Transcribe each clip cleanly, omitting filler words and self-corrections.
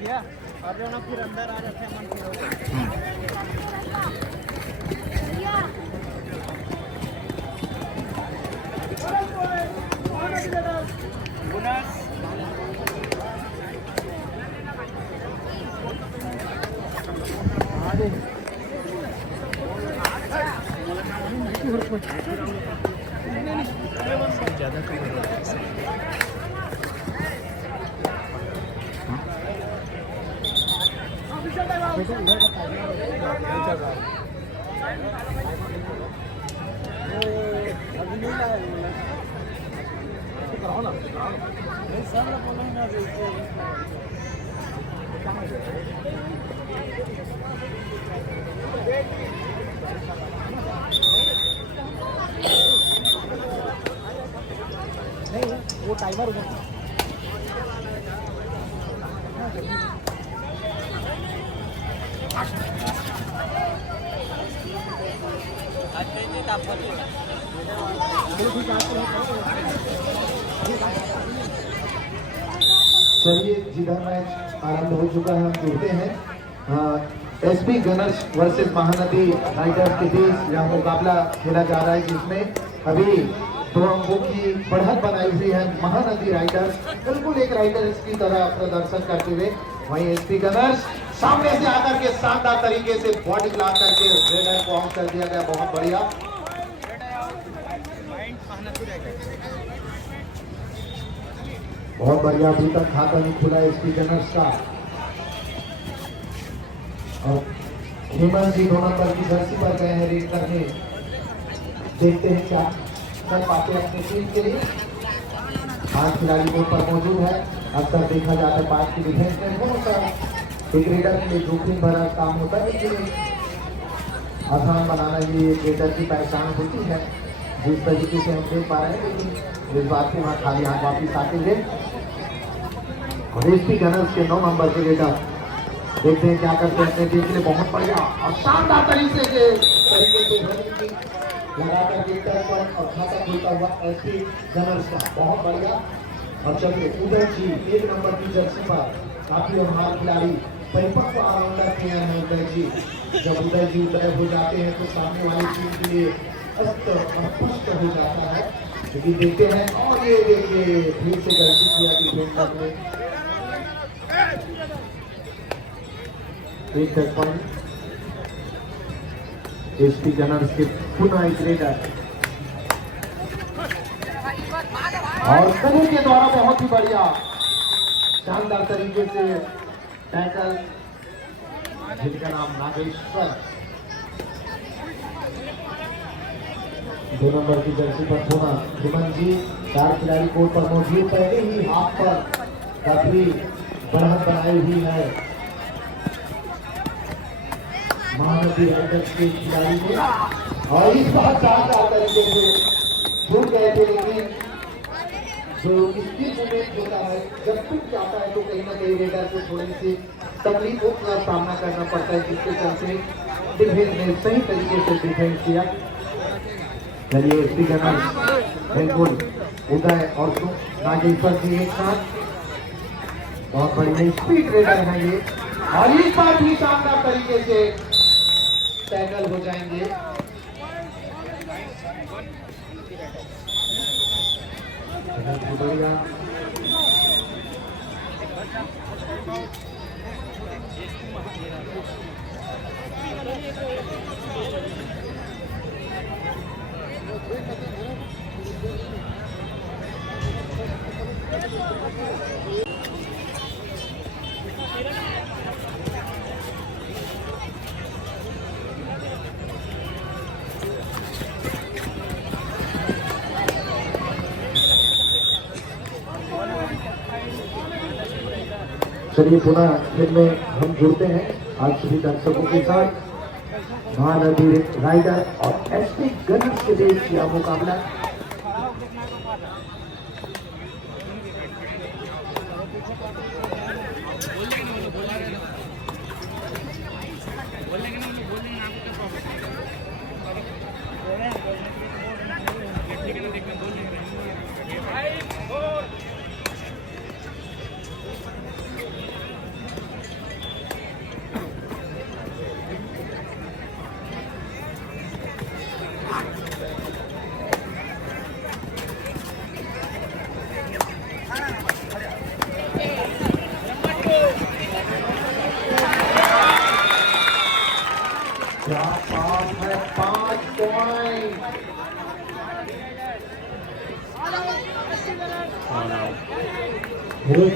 दिया और जो ना फिर अंदर आ जाते हैं मन ज़्यादा कवर हो रहा नहीं वो टाइमर उधर चलिए जिधर मैच आरंभ हो चुका है हम जुड़ते हैं SP Gunners versus Mahanadi Riders के बीच यह मुकाबला खेला जा रहा है जिसमें अभी 2 अंकों की बढ़त बनाई हुई है महानदी राइडर्स बिल्कुल एक राइडर्स की तरह प्रदर्शन करते हुए वहीं एसपी गनर्स सामने से आकर के शानदार तरीके से बॉडी ला करके रेडर को आउट कर दिया गया। बहुत बढ़िया बहुत बढ़िया अभी तक खाता नहीं खुला एसपी गनर्स का। और हेमंत जी 2 नंबर की जर्सी पर गए हैं रेड करने, देखते हैं क्या कर पाते हैं अपने टीम के लिए। 5 खिलाड़ी बोर्ड पर मौजूद है। अक्सर देखा जाता है 5 की डिफेंस में बहुत सा एक रेडर के लिए जोखिम भरा काम होता है, लेकिन आसान बनाना ही एक रेडर की पहचान होती है जिस तरीके से हम देख पा रहे हैं। लेकिन इस बात को वहाँ खाली हाथ वापिस आते हुए और एसपी गनर्स के 9 नंबर के रेडर देखते हैं क्या करते हैं अपने टीम के लिए। बहुत बढ़िया और शानदार तरीके से लगाकर विकेट पर और खाता खुलता हुआ एसपी गनर्स का बहुत बढ़िया। और चलिए उदय जी 1 नंबर की जर्सी पर काफी हमारे खिलाड़ी परिपक्व ऑलराउंडर प्लेयर हैं उदय जी। जब उदय जी उदय हो जाते हैं तो सामने वाली टीम के लिए अस्त और पुष्ट हो जाता है। क्योंकि देखते हैं और ये देखिए फिर से गलती किया डिफेंडर ने। एक पॉइंट एसपी गनर्स के पुनः एक रेडर और कबू के द्वारा बहुत ही बढ़िया शानदार तरीके से टैकल जिनका नाम नागेश्वर 2 नंबर की जर्सी पर पुनः हेमंत जी 4 खिलाड़ी कोर्ट पर मौजूद पहले ही हाथ पर काफी बढ़त बनाई हुई है महानदी राइडर्स के खिलाड़ी ने। और इस बार शानदार तरीके से छूट गए थे, लेकिन जो इसकी उम्मीद होता है जब टूट जाता है तो कहीं ना कहीं रेडर को थोड़ी सी तकलीफों का सामना करना पड़ता है, जिसके चलते डिफेंस ने सही तरीके से डिफेंस किया। चलिए एसपी गनर्स बिल्कुल उदय और नागेश्वर जी एक साथ बहुत बड़ी स्पीड रेडर है ये और इस बार भी शानदार तरीके से टैकल हो जाएंगे। बढ़िया चलिए पुनः फिर में हम जुड़ते हैं आज सभी दर्शकों के साथ। महानदी राइडर और एसपी गनर्स के बीच यह मुकाबला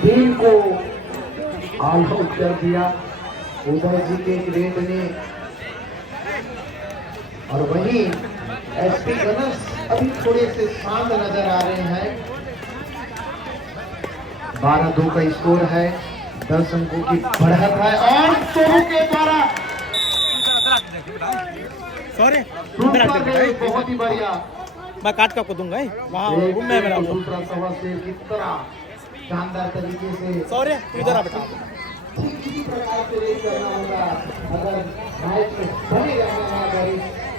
टीम को ऑल आउट कर दिया उदय जी के ग्रेड ने। और वहीं एसपी गनर्स अभी थोड़े से शांत नजर आ रहे हैं। 12-2 का स्कोर है, 10 अंकों की बढ़त है और सोनू के द्वारा सॉरी बहुत ही बढ़िया मैं काट का को दूंगा वहाँ रूम में मेरा दूसरा सवा शेर की तरह शानदार तरीके से सॉरी इधर आ बेटा। किसी प्रकार से रेस करना होगा अगर मैच में बने रहना है अगर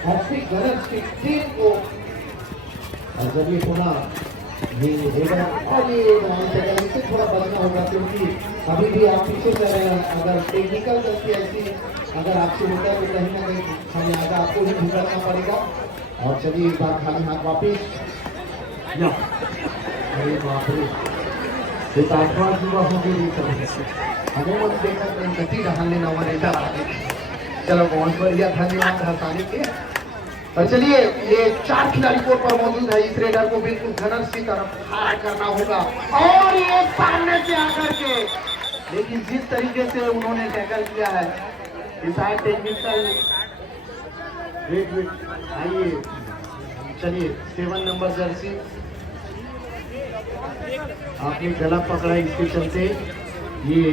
हैट्रिक गनर्स की टीम को। और जब ये थोड़ा ये इससे थोड़ा बदलना होगा क्योंकि अभी भी आप पीछे से अगर टेक्निकल करके ऐसी अगर आपसे होता है तो कहीं ना कहीं हमें आगे आपको भी भुगतना पड़ेगा। और चलिए एक बार खाली हाथ वापिस चलो बहुत बढ़िया, धन्यवाद हंसाने के। और चलिए ये 4 खिलाड़ी कोर्ट पर मौजूद है। इस रेडर को बिल्कुल गनर्स की तरफ फायर करना होगा और ये सामने से आकर के, लेकिन जिस तरीके से उन्होंने टैकल किया है टेक्निकल वेट आइए। चलिए 7 नंबर जर्सी आपने गला पकड़ा, इसके चलते ये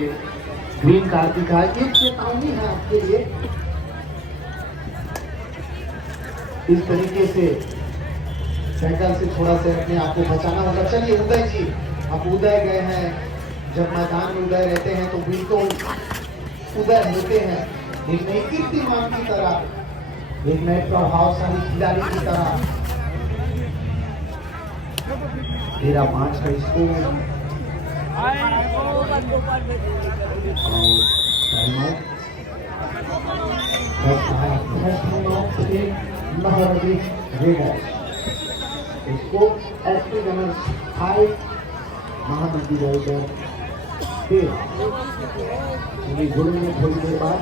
ग्रीन कार्ड दिखा। एक चेतावनी है आपके लिए, इस तरीके से साइकिल से थोड़ा सा अपने आप को बचाना होगा। चलिए उदय जी, आप उदय गए हैं, जब मैदान में उदय रहते हैं तो बिल्कुल उदय होते हैं एक नई कीर्तिमान की तरह, एक नए प्रभावशाली खिलाड़ी की तरह। 13-5 का स्कोर इसको एसपी गनर्स 5 महानदी राइडर 13 जुड़ेंगे थोड़ी देर बाद।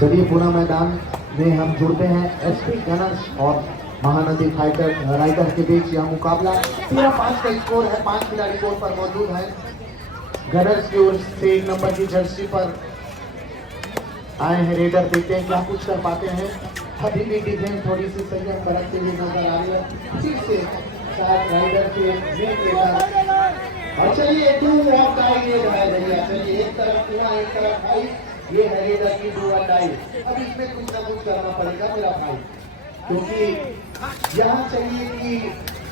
चलिए पूरा मैदान में हम जुड़ते हैं एसपी गनर्स और महानदी फाइटर राइडर के बीच यह मुकाबला। 13-5 का स्कोर है, 5 खिलाड़ी कोर्ट पर मौजूद है। गनर्स की ओर से 1 नंबर की जर्सी पर आए हैं रेडर, देखते हैं क्या कुछ कर पाते हैं। अभी भी डिफेंस थोड़ी सी संयम बरतते हुए नजर आ रही है, फिर से शायद राइडर के मेन रेडर। और चलिए 2 ऑफ टाई ये है भैया, चलिए एक तरफ हुआ एक तरफ आई, ये है रेडर की 2 ऑफ टाई। अब इसमें कुछ ना कुछ करना पड़ेगा मेरा भाई, क्योंकि यहाँ चाहिए कि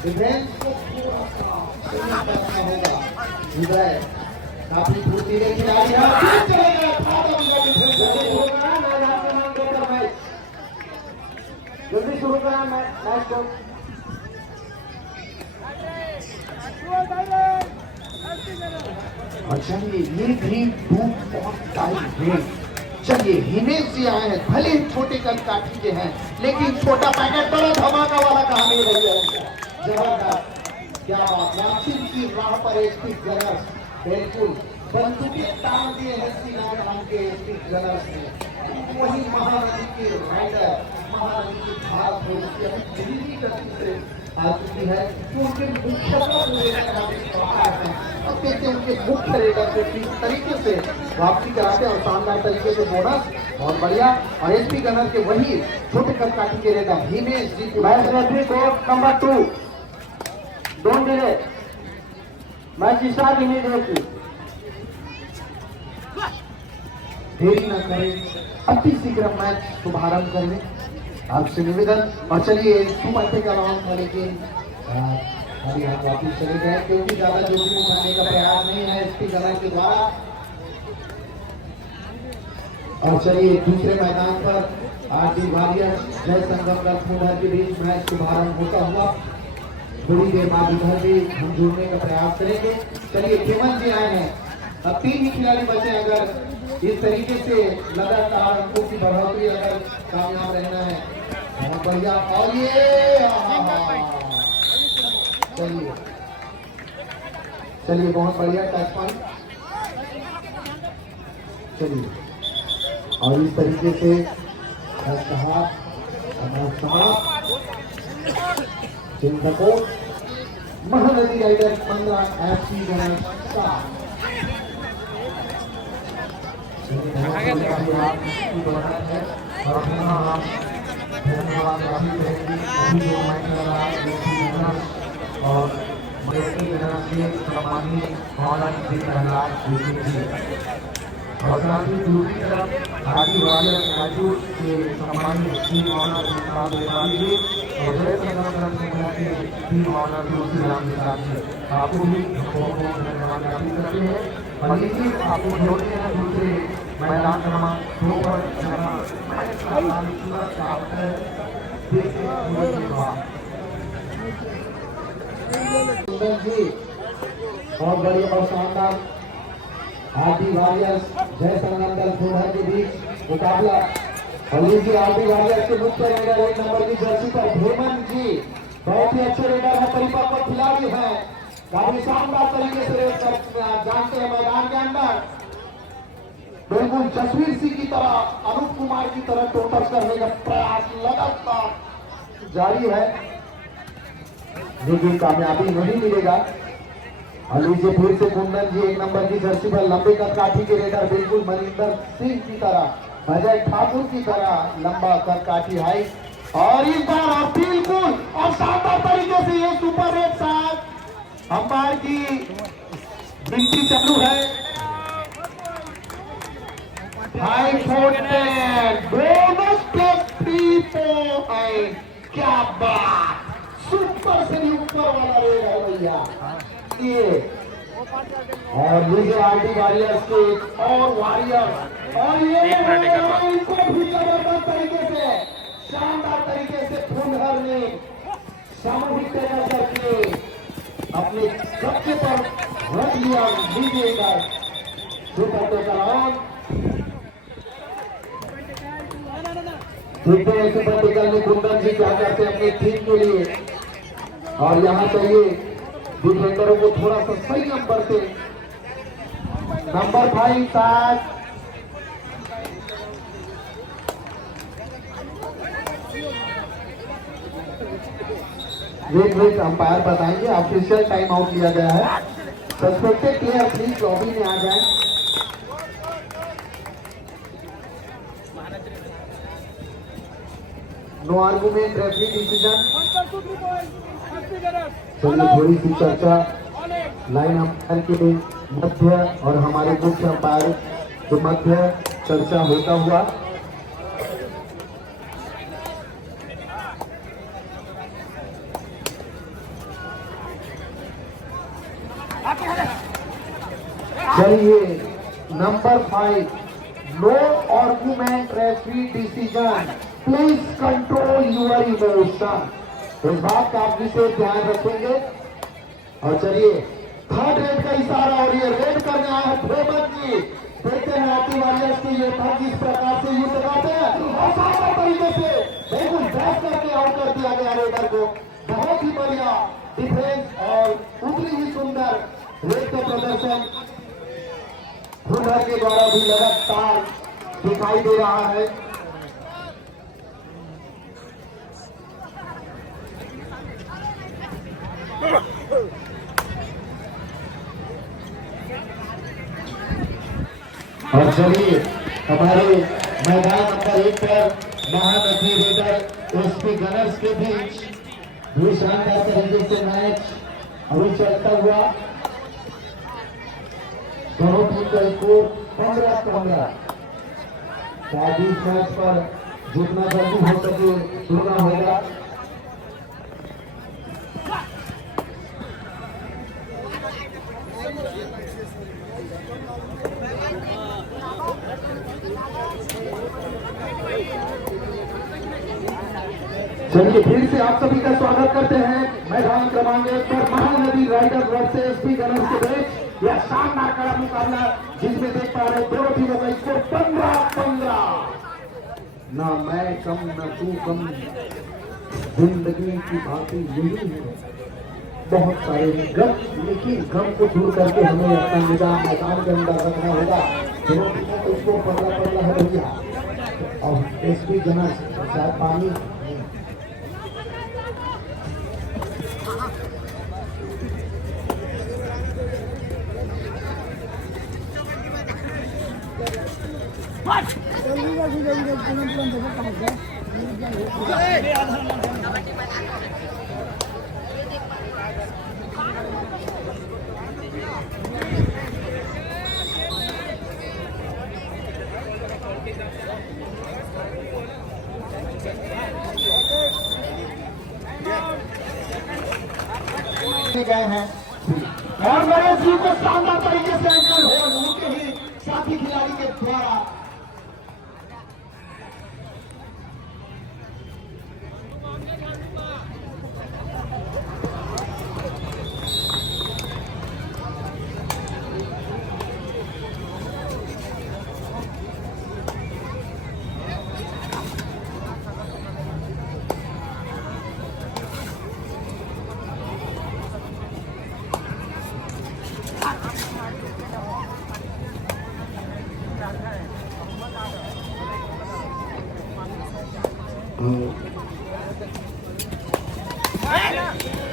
डिफेंस को थोड़ा सा संयम करना होगा। उदय काफी फुर्तीले खिलाड़ी है, जल्दी शुरू करा मैच को। अच्छा ये भी 2 ऑफ टाई है। चलिए हिमेश जी आए हैं, भले ही छोटे कद काठी के हैं, लेकिन छोटा पैकेट बड़ा धमाका वाला कहानी रही है। जबरदस्त, क्या बात, वापसी की राह पर एसपी गनर्स बिल्कुल बंदूकें तान दिए हैं सीना नाम के एसपी गनर्स ने। वही महानदी की राइडर, महानदी की धार है, उसकी अभी दिल्ली गति से आ चुकी है, तो उनके मुख्यतः है। अब देखते थे उनके मुख्य रेडर को किस तरीके से वापसी कराते और शानदार तरीके से बोनस बहुत बढ़िया। और एसपी गनर के वही छोटे कदकाठी के raider Himesh ji match referee court number 2 don't delay match start immediately. देरी न करें, अति शीघ्र मैच शुभारंभ करें आपसे निवेदन। और चलिए सुपर का राउंड था लेकिन अभी हम वापिस चले गए क्योंकि ज्यादा जोखिम उठाने का प्रयास नहीं है एसपी गनर के द्वारा। और चलिए दूसरे मैदान पर आरडी वॉरियर्स जय संगम लखनऊ के बीच मैच शुभारंभ होता हुआ थोड़ी देर बाद इधर भी हम जुड़ने का प्रयास करेंगे। चलिए खेमन जी आए हैं, अब 3 ही खिलाड़ी बचे। अगर इस तरीके से लगातार अंकों की बढ़ोतरी अगर कामयाब रहना है बहुत बढ़िया। और ये चलिए चलिए बहुत बढ़िया टच पॉइंट। चलिए और इस तरीके से चिंतकों महानदी राइडर 15 एफसी गणेश और और साथ ही दूसरी तरफ आदि वाले राजू के सम्मानित टीम ऑनर के साथ जी और जय संगम के टीम ऑनर दूसरी नाम के साथ आपको भी धन्यवाद ज्ञापित करते हैं। और इसी आपको जोड़ते हैं दूसरे मैदान क्रमांक 2 पर बहुत बढ़िया और शानदार आरडी वॉरियर्स जय संगम लखनऊ के बीच मुकाबला। और लीजिए आरडी वॉरियर्स के मुख्य रेडर 1 नंबर की जर्सी पर हेमंत जी बहुत ही अच्छे रेडर है, परिपक्व खिलाड़ी है, काफी शानदार तरीके से रेस जानते हैं मैदान के अंदर। बिल्कुल जसवीर सिंह की तरह अनूप कुमार की तरह टोटल करने का प्रयास लगातार जारी है लेकिन कामयाबी नहीं मिलेगा। और लीजिए फिर से कुंदन जी 1 नंबर की जर्सी पर लंबे कदकाठी के रेडर बिल्कुल मनिंदर सिंह की तरह, अजय ठाकुर की तरह लंबा कदकाठी हाइट। और इस बार और बिल्कुल और शानदार तरीके से ये सुपर रेड साहब अंपायर की गिनती चालू है। 5-4-10 बोनस प्लस 3 पॉइंट, क्या बात, सुपर से भी ऊपर वाला रेड है भैया ये। और लीजिए आरडी वॉरियर्स के और वॉरियर और ये इनको भी जबरदस्त तरीके से शानदार तरीके से फुलहर ने सामूहिक तैयार करके अपने कब्जे पर रख लिया। लीजिएगा सुपर टेकर ऑन, देखते हैं सुपर टेकर में कुंदन जी क्या करते हैं अपनी टीम के लिए। और यहाँ चाहिए डिफेंडरों को थोड़ा सा सही नंबर से नंबर 5 साथ वेट अंपायर बताएंगे। ऑफिशियल टाइम आउट लिया गया है। सस्पेक्टेड प्लेयर प्लीज लॉबी में आ जाए। No argument, referee decision. चलिए थोड़ी सी चर्चा लाइन अंपायर के मध्य और हमारे मुख्य अंपायर के मध्य चर्चा होता हुआ। चलिए number 5 no argument, referee decision, please control your emotion. इस बात का आप विशेष ध्यान रखेंगे। और चलिए थर्ड रेड का इशारा और ये रेड करने आया है हेमंत जी। देखते हैं आरडी वॉरियर्स के योद्धा किस प्रकार से युद्ध करते हैं। आसान तरीके से बिल्कुल ड्रैग करके आउट कर दिया गया रेडर को। बहुत ही बढ़िया डिफेंस और उतनी ही सुंदर रेड का प्रदर्शन फुलहर के द्वारा भी लगातार दिखाई दे रहा है। और चलिए हमारे मैदान नंबर 1 पर महानदी रेडर एसपी गनर्स के बीच भी शानदार तरीके से मैच अभी चलता हुआ। दोनों टीम का स्कोर 15-15। शायद इस मैच पर जितना जल्दी हो सके उतना होगा। चलिए फिर से आप सभी का स्वागत करते हैं मैदान क्रमांक 1 पर Mahanadi Riders versus SP Gunners के बीच यह शानदार कड़ा मुकाबला जिसमें देख पा रहे दोनों टीमों का स्कोर 15-15। ना मैं कम ना तू कम, जिंदगी की भांति यही है। बहुत सारे गम, लेकिन गम को दूर करके हमें अपना निजाम मैदान के अंदर रखना होगा। दोनों टीमों का स्कोर 15-15 है भैया। और एसपी गनर्स शायद पानी गए हैं और नरेश जी को शानदार तरीके से एंकर हो उनके ही साथी खिलाड़ी के द्वारा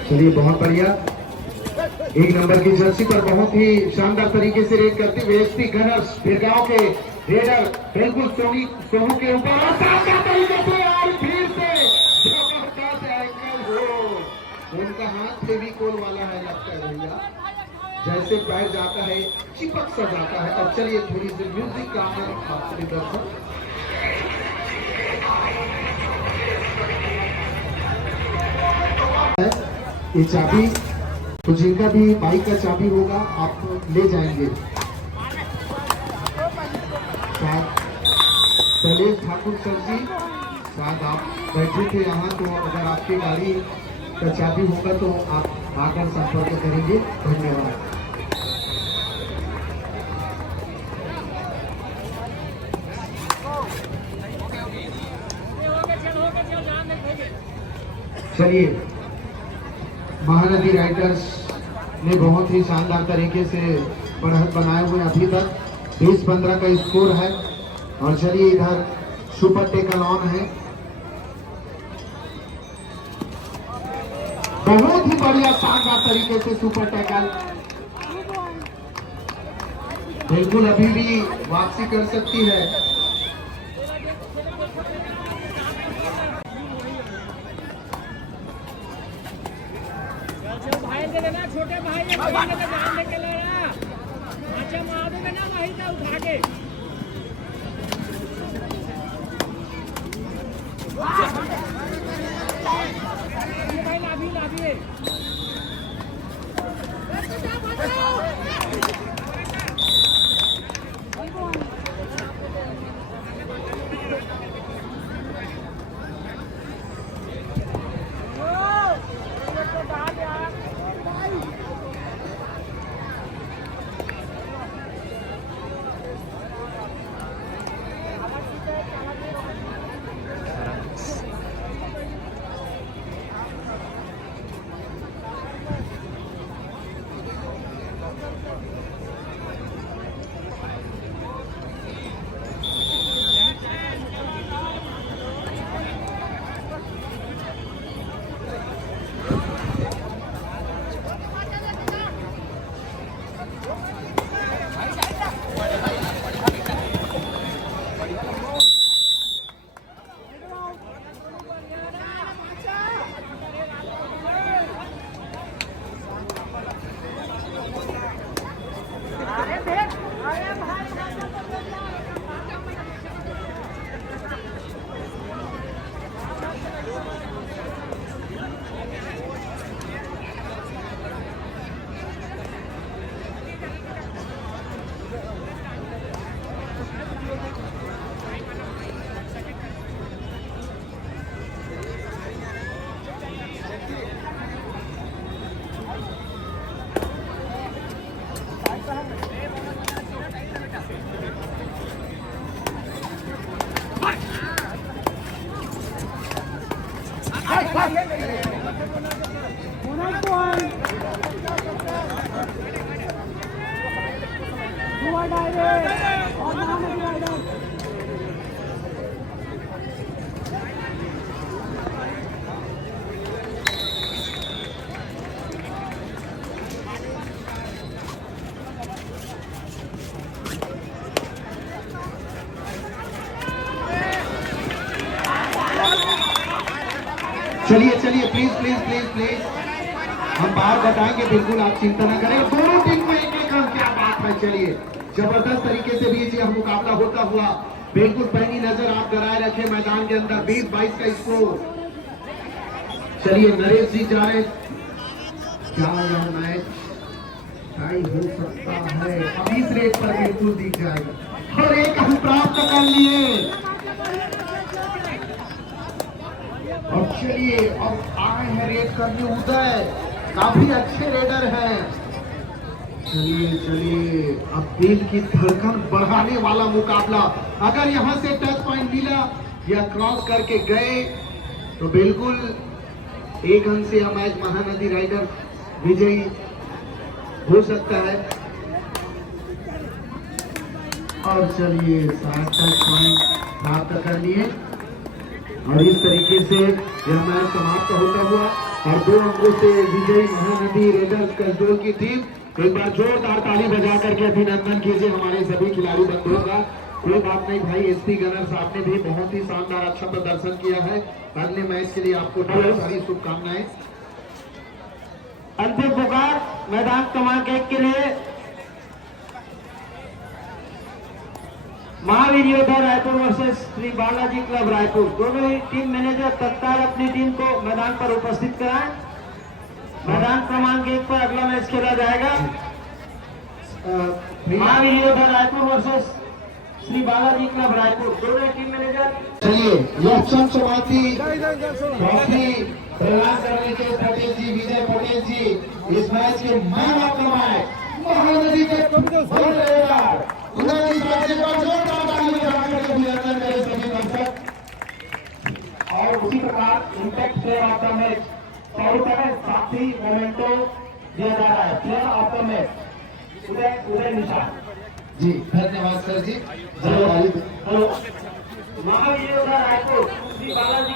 चलिए बहुत बढ़िया। 1 नंबर की जर्सी पर बहुत ही शानदार तरीके से रेड करते हुए एसपी गनर्स भिरगांव के रेडर बिल्कुल सोनू के ऊपर और शानदार तरीके से और फिर से जबरदस्त एंगल हो। उनका हाथ फेविकोल वाला है लगता है भैया, जैसे पैर जाता है चिपक सा जाता है। अब चलिए थोड़ी सी म्यूजिक का आपके दर्शक ये चाबी तो जिनका भी बाइक का चाबी होगा आप ले जाएंगे। शैलेश ठाकुर सर जी शायद आप बैठे थे यहाँ, तो अगर आपकी गाड़ी का चाबी होगा तो आप आकर संपर्क करेंगे। धन्यवाद। चलिए महानदी राइडर्स ने बहुत ही शानदार तरीके से बढ़त बनाए हुए अभी तक 20-15 का स्कोर है। और चलिए इधर सुपर टेकल ऑन है। बहुत ही बढ़िया शानदार तरीके से सुपर टैकल, बिल्कुल अभी भी वापसी कर सकती है। छोटे भाई जान लेके ले रहा अच्छा मार देगा ना वहीं का उठा के भाई लाभी लाभी चलिए चलिए प्लीज प्लीज प्लीज प्लीज, हम बाहर बताएंगे, बिल्कुल आप चिंता न करें। दोनों टीम में एक रन, क्या बात है। चलिए जबरदस्त तरीके से भी यह मुकाबला होता हुआ, बिल्कुल पैनी नजर आप गराए रखे मैदान के अंदर। 20-22 का स्कोर। चलिए नरेश जी जा रहे, क्या यह मैच टाई हो सकता है? अब इस रेट पर बिल्कुल दिख जाएगा और एक हम प्राप्त कर लिए। और चलिए अब आए हैं रेड करने उदय, काफी अच्छे रेडर हैं। चलिए चलिए, अब दिल की धड़कन बढ़ाने वाला मुकाबला। अगर यहां से टच पॉइंट मिला या क्रॉस करके गए तो बिल्कुल एक अंक से यह मैच महानदी राइडर विजयी हो सकता है। और चलिए 7 टच पॉइंट प्राप्त कर लिए और इस तरीके से यह मैच समाप्त होता हुआ और 2 अंकों से विजयी महानदी रेडर्स कसडोल की टीम। एक बार जोरदार ताली बजा करके अभिनंदन कीजिए हमारे सभी खिलाड़ी बंधुओं का। कोई बात नहीं भाई, एसपी गनर साहब ने भी बहुत ही शानदार अच्छा प्रदर्शन किया है। अगले मैच के लिए आपको ढेर सारी शुभकामनाएं। अंतिम पुकार मैदान क्रमांक 1 के लिए महावीर योद्धा रायपुर वर्सेस श्री बालाजी क्लब रायपुर। दोनों ही टीम मैनेजर तत्काल अपनी टीम को मैदान पर उपस्थित कराएं। मैदान क्रमांक 1 पर अगला मैच खेला जाएगा। महावीर योद्धा रायपुर वर्सेस श्री बालाजी क्लब रायपुर। दोनों ही टीम मैनेजर। चलिए लक्ष्मण चौहाती ट्रॉफी प्रदान करने के पटेल जी, विजय पटेल जी इस मैच के man of the match Mahanadi के और उसी प्रकार impact player of the match 100 रुपए में साथी मोमेंटो दिया जा रहा है। प्लेयर ऑफ द मैच उदय निशा जी, धन्यवाद सर जी। हेलो महावीर योद्धा रायपुर श्री बालाजी